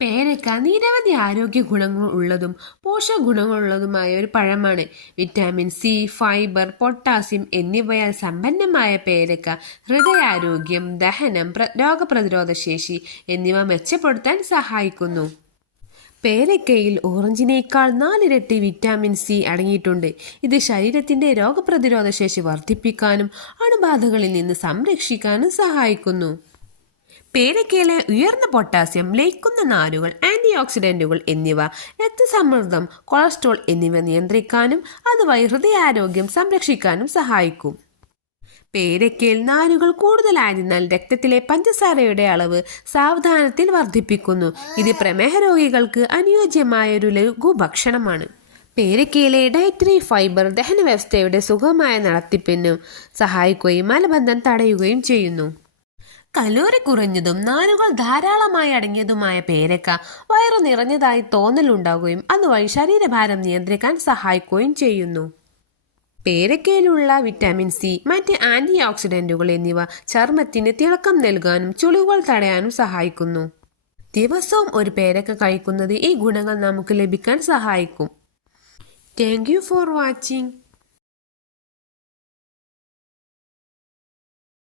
പേരയ്ക്ക നിരവധി ആരോഗ്യ ഗുണങ്ങൾ ഉള്ളതും പോഷക ഗുണങ്ങളുള്ളതുമായ ഒരു പഴമാണ്. വിറ്റാമിൻ സി, ഫൈബർ, പൊട്ടാസ്യം എന്നിവയാൽ സമ്പന്നമായ പേരയ്ക്ക ഹൃദയാരോഗ്യം, ദഹനം, രോഗപ്രതിരോധ ശേഷി എന്നിവ മെച്ചപ്പെടുത്താൻ സഹായിക്കുന്നു. പേരയ്ക്കയിൽ ഓറഞ്ചിനേക്കാൾ 4 ഇരട്ടി വിറ്റാമിൻ സി അടങ്ങിയിട്ടുണ്ട്. ഇത് ശരീരത്തിന്റെ രോഗപ്രതിരോധ ശേഷി വർദ്ധിപ്പിക്കാനും അണുബാധകളിൽ നിന്ന് സംരക്ഷിക്കാനും സഹായിക്കുന്നു. പേരയ്ക്കയിലെ ഉയർന്ന പൊട്ടാസ്യം, ലയിക്കുന്ന നാരുകൾ, ആന്റി ഓക്സിഡന്റുകൾ എന്നിവ രക്തസമ്മർദ്ദം, കൊളസ്ട്രോൾ എന്നിവ നിയന്ത്രിക്കാനും അതുവഴി ഹൃദയാരോഗ്യം സംരക്ഷിക്കാനും സഹായിക്കും. പേരയ്ക്കയിൽ നാരുകൾ കൂടുതലായതിനാൽ രക്തത്തിലെ പഞ്ചസാരയുടെ അളവ് സാവധാനത്തിൽ വർദ്ധിപ്പിക്കുന്നു. ഇത് പ്രമേഹ രോഗികൾക്ക് അനുയോജ്യമായ ഒരു ലഘുഭക്ഷണമാണ്. പേരയ്ക്കയിലെ ഡയറ്ററി ഫൈബർ ദഹനവ്യവസ്ഥയുടെ സുഗമമായ നടത്തിപ്പിനും സഹായിക്കുകയും മലബന്ധം തടയുകയും ചെയ്യുന്നു. കലോറി കുറഞ്ഞതും നാരുകൾ ധാരാളമായി അടങ്ങിയതുമായ പേരയ്ക്ക വയറു നിറഞ്ഞതായി തോന്നലുണ്ടാകുകയും അതുവഴി ശരീരഭാരം നിയന്ത്രിക്കാൻ സഹായിക്കുകയും ചെയ്യുന്നു. പേരയ്ക്കയിലുള്ള വിറ്റാമിൻ സി, മറ്റ് ആന്റി ഓക്സിഡന്റുകൾ എന്നിവ ചർമ്മത്തിന് തിളക്കം നൽകാനും ചുളിവുകൾ തടയാനും സഹായിക്കുന്നു. ദിവസവും ഒരു പേരയ്ക്ക കഴിക്കുന്നത് ഈ ഗുണങ്ങൾ നമുക്ക് ലഭിക്കാൻ സഹായിക്കും. Thank you for watching.